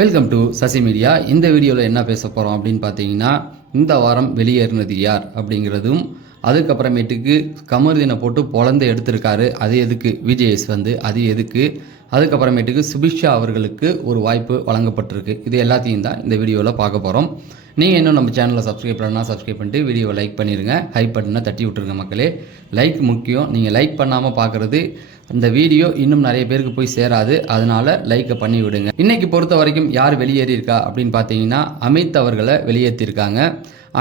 Welcome to Sasi media இந்த வீடியோவில் என்ன பேச போகிறோம் அப்படின்னு பார்த்தீங்கன்னா இந்த வாரம் வெளியேறினது யார் அப்படிங்கிறதும் அதுக்கப்புறமேட்டுக்கு கமருதீனை போட்டு பொழந்து எடுத்திருக்காரு. அது எதுக்கு? விஜேஎஸ் வந்து அது எதுக்கு? அதுக்கப்புறமேட்டுக்கு சுபிஷா அவர்களுக்கு ஒரு வாய்ப்பு வழங்கப்பட்டிருக்கு. இது எல்லாத்தையும் தான் இந்த வீடியோவில் பார்க்க போகிறோம் நீங்கள் இன்னும் நம்ம சேனலை சப்ஸ்கிரைப் பண்ணால் சப்ஸ்கிரைப் பண்ணிட்டு வீடியோவை லைக் பண்ணிடுங்க ஹைப் பட்டனை தட்டி விட்டுருங்க மக்களே. லைக் முக்கியம். நீங்கள் லைக் பண்ணாமல் பார்க்குறது இந்த வீடியோ இன்னும் நிறைய பேருக்கு போய் சேராது. அதனால லைக்கை பண்ணி விடுங்க. இன்னைக்கு பொறுத்த வரைக்கும் யார் வெளியேறியிருக்கா அப்படின்னு பார்த்தீங்கன்னா அமித் அவர்களை வெளியேற்றிருக்காங்க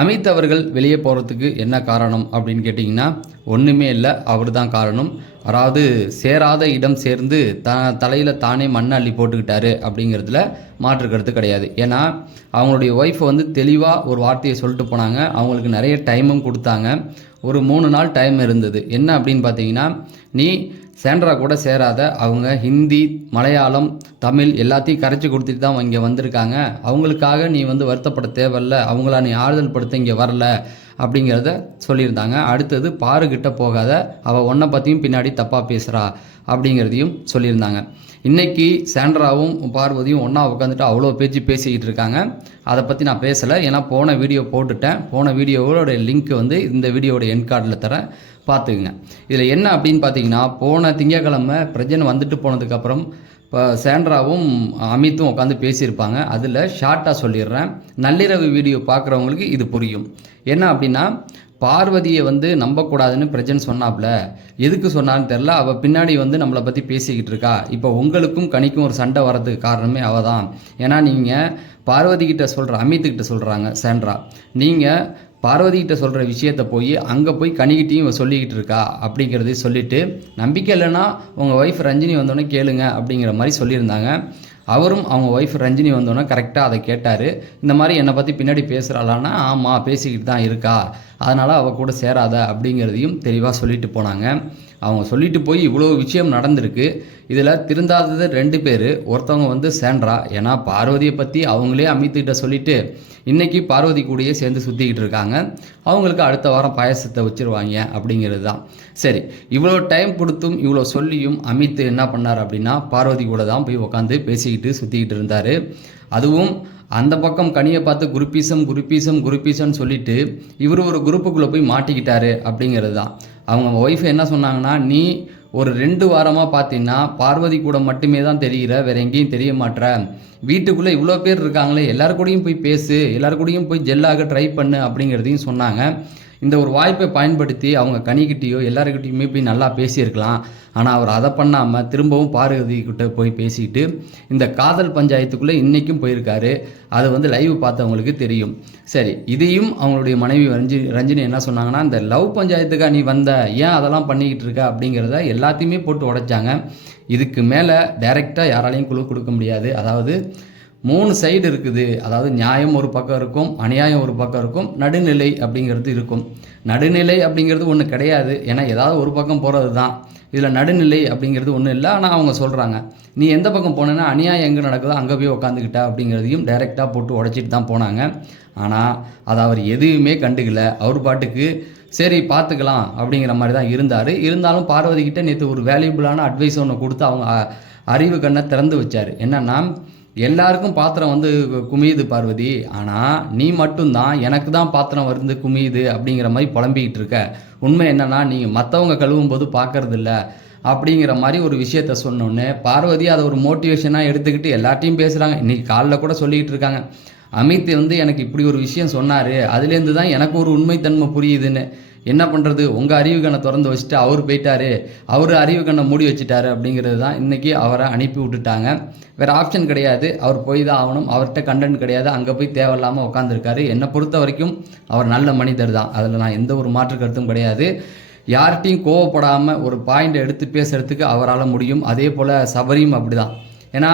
அமித் அவர்கள் வெளியே போகிறதுக்கு என்ன காரணம் அப்படின்னு கேட்டிங்கன்னா ஒன்றுமே இல்லை அவர் தான் காரணம். அதாவது சேராத இடம் சேர்ந்து த தலையில் தானே மண்ணை அள்ளி போட்டுக்கிட்டாரு அப்படிங்கிறதுல மாற்று கருத்து கிடையாது. ஏன்னா அவங்களுடைய ஒய்ஃப் வந்து தெளிவாக ஒரு வார்த்தையை சொல்லிட்டு போனாங்க. அவங்களுக்கு நிறைய டைமும் கொடுத்தாங்க. ஒரு மூணு நாள் டைம் இருந்தது. என்ன அப்படின்னு பார்த்தீங்கன்னா நீ சேண்ட்ரா கூட சேராத அவங்க ஹிந்தி மலையாளம் தமிழ் எல்லாத்தையும் கரைச்சி கொடுத்துட்டு தான் இங்கே வந்திருக்காங்க. அவங்களுக்காக நீ வந்து வருத்தப்பட தேவையில்ல. அவங்கள நீ ஆறுதல் படுத்த இங்கே வரல அப்படிங்கிறத சொல்லியிருந்தாங்க. அடுத்தது பாருக்கிட்ட போகாத அவள் ஒன்றை பற்றியும் பின்னாடி தப்பாக பேசுகிறா அப்படிங்கிறதையும் சொல்லியிருந்தாங்க. இன்றைக்கி சாண்ட்ராவும் பார்வதியும் ஒன்றா உட்காந்துட்டு அவ்வளோ பேச்சு பேசிக்கிட்டு இருக்காங்க. அதை பற்றி நான் பேசலை. ஏன்னா போன வீடியோ போட்டுட்டேன். போன வீடியோவோட லிங்க் வந்து இந்த வீடியோட என் கார்டில் தரேன். பார்த்துக்குங்க. இதில் என்ன அப்படின்னு பார்த்தீங்கன்னா போன திங்கக்கிழமை பிரஜன் வந்துட்டு போனதுக்கப்புறம் இப்போ சேண்ட்ராவும் அமித்தும் உட்காந்து பேசியிருப்பாங்க. அதில் ஷார்ட்டாக சொல்லிடுறேன். நள்ளிரவு வீடியோ பார்க்குறவங்களுக்கு இது புரியும். என்ன அப்படின்னா பார்வதியை வந்து நம்பக்கூடாதுன்னு பிரஜன் சொன்னாப்ல. எதுக்கு சொன்னான்னு தெரில. அவள் பின்னாடி வந்து நம்மளை பற்றி பேசிக்கிட்டு இருக்கா. இப்போ உங்களுக்கும் கனிக்கும் ஒரு சண்டை வர்றதுக்கு காரணமே அவள் தான் ஏன்னா நீங்கள் பார்வதிக்கிட்ட சொல்கிற அமித்துக்கிட்ட சொல்கிறாங்க சேண்ட்ரா. நீங்கள் பார்வதிக்கிட்ட சொல்கிற விஷயத்த போய் அங்கே போய் கனிக்கிட்டையும் சொல்லிக்கிட்டு இருக்கா அப்படிங்கிறத சொல்லிட்டு நம்பிக்கை இல்லைன்னா உங்கள் ஒய்ஃப் ரஞ்சினி வந்தோடனே கேளுங்க அப்படிங்கிற மாதிரி சொல்லியிருந்தாங்க. அவரும் அவங்க ஒய்ஃப் ரஞ்சினி வந்தோன்னே கரெக்டாக அதை கேட்டார். இந்த மாதிரி என்னை பற்றி பின்னாடி பேசுகிறாளான்னா ஆமாம் பேசிக்கிட்டு தான் இருக்கா. அதனால் அவள் கூட சேராத அப்படிங்கிறதையும் தெளிவாக சொல்லிட்டு போனாங்க. அவங்க சொல்லிட்டு போய் இவ்வளோ விஷயம் நடந்திருக்கு. இதில் திருந்தாதது ரெண்டு பேர். ஒருத்தவங்க வந்து சேன்றா ஏன்னா பார்வதியை பற்றி அவங்களே அமித்துக்கிட்ட சொல்லிட்டு இன்றைக்கி பார்வதி கூடயே சேர்ந்து சுற்றிக்கிட்டு இருக்காங்க. அவங்களுக்கு அடுத்த வாரம் பாயசத்தை வச்சிருவாங்க அப்படிங்கிறது தான் சரி இவ்வளோ டைம் கொடுத்தும் இவ்வளோ சொல்லியும் அமித் என்ன பண்ணார் அப்படின்னா பார்வதி கூட தான் போய் உட்காந்து பேசிக்கிட்டு சுற்றிக்கிட்டு இருந்தார். அதுவும் அந்த பக்கம் கனியை பார்த்து குருப்பீசம் குருப்பீசம் குருப்பீசம்னு சொல்லிட்டு இவர் ஒரு குரூப்புக்குள்ளே போய் மாட்டிக்கிட்டாரு அப்படிங்கிறது தான் அவங்க ஒய்ஃப் என்ன சொன்னாங்கன்னா நீ ஒரு ரெண்டு வாரமாக பார்த்தீங்கன்னா பார்வதி கூட மட்டுமே தான் தெரிகிற வேற எங்கேயும் தெரிய மாட்ற. வீட்டுக்குள்ளே இவ்வளோ பேர் இருக்காங்களே எல்லாருக்கூடையும் கூடயும் போய் பேசு எல்லாருக்கூடையும் கூடயும் போய் ஜெல்லாக ட்ரை பண்ணு அப்படிங்கிறதையும் சொன்னாங்க. இந்த ஒரு வாய்ப்பை பயன்படுத்தி அவங்க கனிக்கிட்டேயோ எல்லாருக்கிட்டேயுமே போய் நல்லா பேசியிருக்கலாம். ஆனால் அவர் அதை பண்ணாமல் திரும்பவும் பார்வதிக்கிட்ட போய் பேசிக்கிட்டு இந்த காதல் பஞ்சாயத்துக்குள்ளே இன்றைக்கும் போயிருக்காரு. அது வந்து லைவ் பார்த்தவங்களுக்கு தெரியும். சரி இதையும் அவங்களுடைய மனைவி ரஞ்சி ரஞ்சினி என்ன சொன்னாங்கன்னா இந்த லவ் பஞ்சாயத்துக்காக நீ வந்த ஏன் அதெல்லாம் பண்ணிக்கிட்டு இருக்க அப்படிங்கிறத எல்லாத்தையுமே போட்டு உடைச்சாங்க. இதுக்கு மேலே டைரெக்டாக யாராலையும் குழு கொடுக்க முடியாது. அதாவது மூணு சைடு இருக்குது. அதாவது நியாயம் ஒரு பக்கம் இருக்கும் அநியாயம் ஒரு பக்கம் இருக்கும் நடுநிலை அப்படிங்கிறது இருக்கும். நடுநிலை அப்படிங்கிறது ஒன்று கிடையாது. ஏன்னா ஏதாவது ஒரு பக்கம் போகிறது தான் இதில் நடுநிலை அப்படிங்கிறது ஒன்றும் இல்லை. ஆனால் அவங்க சொல்கிறாங்க நீ எந்த பக்கம் போனேன்னா அநியாயம் எங்கே நடக்குதோ அங்கே போய் உக்காந்துக்கிட்ட அப்படிங்கிறதையும் டைரெக்டாக போட்டு உடச்சிட்டு தான் போனாங்க. ஆனால் அதை அவர் எதுவுமே கண்டுக்கல. அவர் பாட்டுக்கு சரி பார்த்துக்கலாம் அப்படிங்கிற மாதிரி தான் இருந்தார். இருந்தாலும் பார்வதிக்கிட்ட நேற்று ஒரு வேல்யூபிளான அட்வைஸ் ஒன்று கொடுத்து அவங்க அறிவு கண்ணை திறந்து வச்சார். என்னன்னா எல்லாருக்கும் பாத்திரம் வந்து குமியுது பார்வதி. ஆனால் நீ மட்டும்தான் எனக்கு தான் பாத்திரம் வந்து குமியுது அப்படிங்கிற மாதிரி புலம்பிக்கிட்டு இருக்க. உண்மை என்னன்னா நீங்கள் மற்றவங்க கழுவும் போது பார்க்கறதில்ல அப்படிங்கிற மாதிரி ஒரு விஷயத்த சொன்னோன்னே பார்வதி அதை ஒரு மோட்டிவேஷனாக எடுத்துக்கிட்டு எல்லாத்தையும் பேசுகிறாங்க இன்றைக்கி காலைல கூட சொல்லிக்கிட்டு இருக்காங்க. அமித் வந்து எனக்கு இப்படி ஒரு விஷயம் சொன்னார். அதுலேருந்து தான் எனக்கு ஒரு உண்மைத்தன்மை புரியுதுன்னு. என்ன பண்ணுறது உங்கள் அறிவு கண்ணை திறந்து வச்சுட்டு அவர் போயிட்டாரு. அவர் அறிவு கண்ணை மூடி வச்சுட்டாரு அப்படிங்கிறது தான் இன்றைக்கி அவரை அனுப்பி விட்டுட்டாங்க. வேறு ஆப்ஷன் கிடையாது. அவர் போய் தான் ஆகணும். அவர்கிட்ட கண்டென்ட் கிடையாது. அங்கே போய் தேவையில்லாமல் உட்காந்துருக்காரு என்னை பொறுத்த வரைக்கும் அவர் நல்ல மனிதர் தான். அதில் நான் எந்த ஒரு மாற்று கருத்தும் கிடையாது. யார்கிட்டையும் கோவப்படாமல் ஒரு பாயிண்ட் எடுத்து பேசுகிறதுக்கு அவரால் முடியும். அதே போல் சபரியும் அப்படி தான் ஏன்னா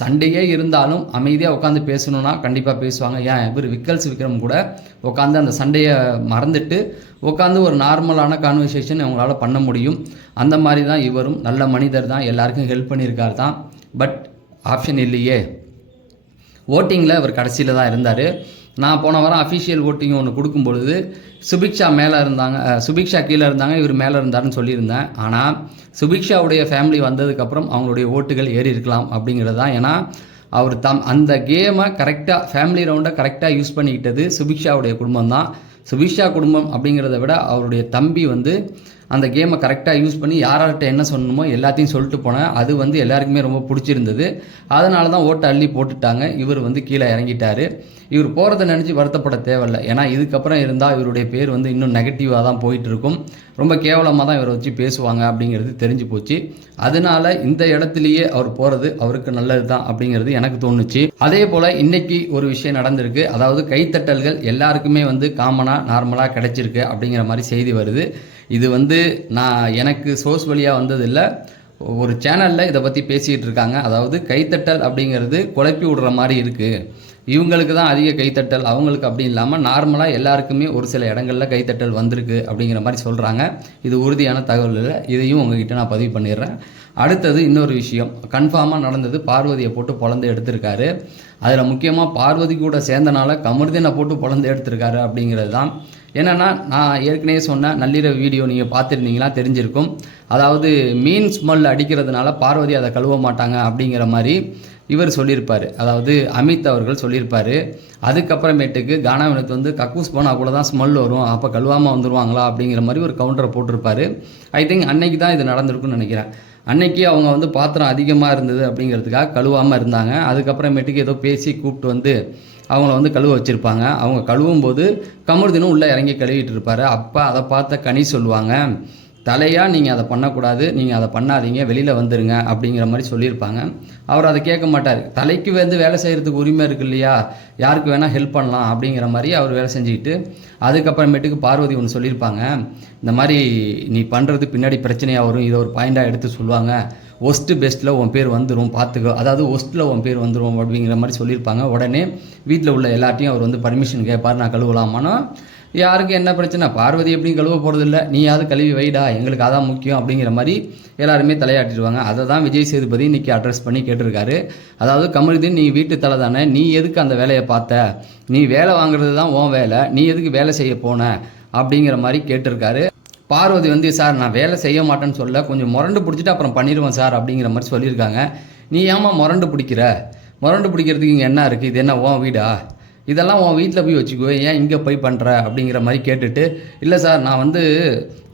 சண்டையே இருந்தாலும் அமைதியாக உட்காந்து பேசணுன்னா கண்டிப்பாக பேசுவாங்க. ஏன்? இவர் விக்கல்ஸ் விக்ரம் கூட உட்காந்து அந்த சண்டையை மறந்துட்டு உட்காந்து ஒரு நார்மலான கான்வர்சேஷன் அவங்களால பண்ண முடியும். அந்த மாதிரி தான் இவரும். நல்ல மனிதர் தான். எல்லாருக்கும் ஹெல்ப் பண்ணியிருக்கார் தான். பட் ஆப்ஷன் இல்லையே. ஓட்டிங்கில் இவர் கடைசியில் தான் இருந்தார். நான் போன வாரம் அஃபிஷியல் ஓட்டிங் ஒன்று கொடுக்கும் பொழுது சுபிக்ஷா மேலே இருந்தாங்க சுபிக்ஷா கீழே இருந்தாங்க இவர் மேலே இருந்தாருன்னு சொல்லியிருந்தேன். ஆனால் சுபிக்ஷாவுடைய ஃபேமிலி வந்ததுக்கப்புறம் அவங்களுடைய ஓட்டுகள் ஏறி இருக்கலாம் அப்படிங்கிறது தான். ஏன்னா அவர் தம் அந்த கேமை கரெக்டாக ஃபேமிலி ரவுண்டை கரெக்டாக யூஸ் பண்ணிக்கிட்டது சுபிக்ஷாவுடைய குடும்பம் தான் சுபிக்ஷா குடும்பம் அப்படிங்கிறத விட அவருடைய தம்பி வந்து அந்த கேமை கரெக்டாக யூஸ் பண்ணி யார்கிட்ட என்ன சொல்லணுமோ எல்லாத்தையும் சொல்லிட்டு போனேன். அது வந்து எல்லாருக்குமே ரொம்ப பிடிச்சிருந்தது. அதனால தான் ஓட்டை அள்ளி போட்டுட்டாங்க. இவர் வந்து கீழே இறங்கிட்டார். இவர் போகிறத நினச்சி வருத்தப்பட தேவையில்லை. ஏன்னா இதுக்கப்புறம் இருந்தால் இவருடைய பேர் வந்து இன்னும் நெகட்டிவாக தான் போயிட்டுருக்கும். ரொம்ப கேவலமாக தான் இவரை வச்சு பேசுவாங்க அப்படிங்கிறது தெரிஞ்சு போச்சு. அதனால இந்த இடத்துலையே அவர் போகிறது அவருக்கு நல்லது தான் அப்படிங்கிறது எனக்கு தோணுச்சு. அதே போல் இன்னைக்கு ஒரு விஷயம் நடந்திருக்கு. அதாவது கைத்தட்டல்கள் எல்லாருக்குமே வந்து காமனாக நார்மலாக கிடைச்சிருக்கு அப்படிங்கிற மாதிரி செய்தி வருது. இது வந்து நான் எனக்கு சோர்ஸ் வழியாக வந்ததில்லை. ஒரு சேனலில் இதை பற்றி பேசிகிட்டு இருக்காங்க. அதாவது கைத்தட்டல் அப்படிங்கிறது குழப்பி விடுற மாதிரி இருக்குது இவங்களுக்கு தான் அதிக கைத்தட்டல். அவங்களுக்கு அப்படி இல்லாமல் நார்மலாக எல்லாருக்குமே ஒரு சில இடங்களில் கைத்தட்டல் வந்திருக்கு அப்படிங்கிற மாதிரி சொல்கிறாங்க இது உறுதியான தகவல் இல்லை. இதையும் உங்ககிட்ட நான் பதிவு பண்ணிடுறேன். அடுத்தது இன்னொரு விஷயம். கன்ஃபார்மாக நடந்தது பார்வதியை போட்டு பொழந்து எடுத்திருக்காரு. அதில் முக்கியமாக பார்வதி கூட சேர்ந்தனால கமர்தினை போட்டு பொழந்து எடுத்திருக்காரு அப்படிங்கிறது தான். என்னென்னா நான் ஏற்கனவே சொன்ன நள்ளிரவு வீடியோ நீங்கள் பார்த்துருந்தீங்கன்னா தெரிஞ்சிருக்கும். அதாவது மீன் ஸ்மெல் அடிக்கிறதுனால பார்வதி அதை கழுவ மாட்டாங்க அப்படிங்கிற மாதிரி இவர் சொல்லியிருப்பார். அதாவது அமித் அவர்கள் சொல்லியிருப்பார். அதுக்கப்புறமேட்டுக்கு கானாவினத்து வந்து கக்கூஸ் போனால் கூட தான் ஸ்மெல் வரும். அப்போ கழுவாமல் வந்துருவாங்களா? அப்படிங்கிற மாதிரி ஒரு கவுண்டரை போட்டிருப்பார். ஐ திங்க் அன்னைக்கு தான் இது நடந்திருக்குன்னு நினைக்கிறேன். அன்னைக்கு அவங்க வந்து பாத்திரம் அதிகமாக இருந்தது அப்படிங்கிறதுக்காக கழுவாமல் இருந்தாங்க. அதுக்கப்புறமேட்டுக்கு ஏதோ பேசி கூப்பிட்டு வந்து அவங்கள வந்து கழுவ வச்சுருப்பாங்க. அவங்க கழுவும் போது கமருதினும் உள்ளே இறங்கி கழுவிட்டு இருப்பார். அப்போ அதை பார்த்த கனி சொல்லுவாங்க தலையாக நீங்கள் அதை பண்ணக்கூடாது. நீங்கள் அதை பண்ணாதீங்க. வெளியில் வந்துடுங்க அப்படிங்கிற மாதிரி சொல்லியிருப்பாங்க. அவர் அதை கேட்க மாட்டார். தலைக்கு வந்து வேலை செய்கிறதுக்கு உரிமை இருக்கு இல்லையா? யாருக்கு வேணால் ஹெல்ப் பண்ணலாம். அப்படிங்கிற மாதிரி அவர் வேலை செஞ்சுக்கிட்டு அதுக்கப்புறமேட்டுக்கு பார்வதி ஒன்று சொல்லியிருப்பாங்க. இந்த மாதிரி நீ பண்ணுறது பின்னாடி பிரச்சனையாக வரும். இதை ஒரு பாயிண்டாக எடுத்து சொல்லுவாங்க. ஒஸ்ட்டு பெஸ்ட்டில் உன் பேர் வந்துடும் பார்த்துக்கோ அதாவது ஒஸ்ட்டில் உன் பேர் வந்துடும் அப்படிங்கிற மாதிரி சொல்லியிருப்பாங்க. உடனே வீட்டில் உள்ள எல்லாத்தையும் அவர் வந்து பர்மிஷன் கேட்பார் நான் கழுவலாமானோ யாருக்கு என்ன பிரச்சனை? பார்வதி எப்படியும் கழுவ போகிறதில்ல நீயாவது கழுவி வைடா எங்களுக்கு அதான் முக்கியம் அப்படிங்கிற மாதிரி எல்லாருமே தலையாட்டிடுவாங்க. அதை தான் விஜய் சேதுபதி இன்றைக்கி அட்ரஸ் பண்ணி கேட்டிருக்காரு. அதாவது கமருதீன் நீ வீட்டு தலை தானே? நீ எதுக்கு அந்த வேலையை பார்த்த? நீ வேலை வாங்குறது தான் உன் வேலை. நீ எதுக்கு வேலை செய்ய போன? அப்படிங்கிற மாதிரி கேட்டிருக்காரு. பார்வதி வந்து சார் நான் வேலை செய்ய மாட்டேன்னு சொல்ல கொஞ்சம் முரண்டு பிடிச்சிட்டு அப்புறம் பண்ணிடுவேன் சார் அப்படிங்கிற மாதிரி சொல்லியிருக்காங்க. நீ ஏமா முரண்டு பிடிக்கிற? முரண்டு பிடிக்கிறதுக்கு இங்கே என்ன இருக்குது இது என்ன உன் வீடா? இதெல்லாம் உன் வீட்டில் போய் வச்சுக்கோ ஏன் இங்கே போய் பண்ணுற அப்படிங்கிற மாதிரி கேட்டுட்டு இல்லை சார் நான் வந்து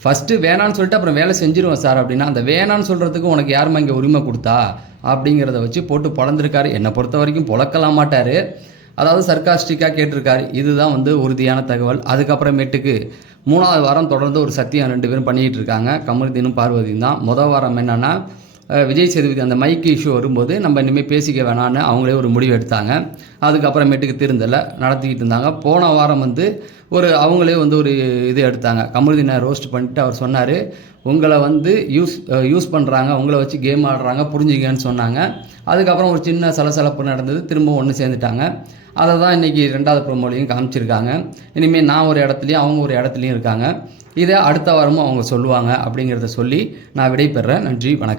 ஃபஸ்ட்டு வேணான்னு சொல்லிட்டு அப்புறம் வேலை செஞ்சிருவேன் சார் அப்படின்னா அந்த வேணான்னு சொல்கிறதுக்கு உனக்கு யாருமா இங்கே உரிமை கொடுத்தா? அப்படிங்கிறத வச்சு போட்டு பொழந்திருக்காரு. என்னை பொறுத்த வரைக்கும் பொழக்கலாம் மாட்டார். அதாவது சர்க்காஸ்டிக்காக கேட்டிருக்காரு. இதுதான் வந்து உறுதியான தகவல். அதுக்கப்புறமேட்டுக்கு மூணாவது வாரம் தொடர்ந்து ஒரு சத்தியம் ரெண்டு பேரும் பண்ணிகிட்டு இருக்காங்க. கமருதீனும் பார்வதியும் தான். மொதல் வாரம் என்னென்னா விஜய் சேதுபதி அந்த மைக் இஷ்யூ வரும்போது நம்ம இனிமேல் பேசிக்க வேணான்னு அவங்களே ஒரு முடிவு எடுத்தாங்க. அதுக்கப்புறமேட்டுக்கு திருந்தலை நடத்திக்கிட்டு இருந்தாங்க. போன வாரம் வந்து ஒரு அவங்களே வந்து ஒரு இது எடுத்தாங்க. கமருதீனை ரோஸ்ட் பண்ணிட்டு அவர் சொன்னார் உங்களை வந்து யூஸ் யூஸ் பண்ணுறாங்க உங்களை வச்சு கேம் ஆடுறாங்க புரிஞ்சுங்கன்னு சொன்னாங்க. அதுக்கப்புறம் ஒரு சின்ன சலசலப்பு நடந்தது திரும்ப ஒன்று சேர்ந்துட்டாங்க. அதை தான் இன்றைக்கி ரெண்டாவது ப்ரோமோலையும் காமிச்சிருக்காங்க. இனிமேல் நான் ஒரு இடத்துலையும் அவங்க ஒரு இடத்துலையும் இருக்காங்க. இதை அடுத்த வாரமும் அவங்க சொல்லுவாங்க அப்படிங்கிறத சொல்லி நான் விடைபெறேன். நன்றி வணக்கம்.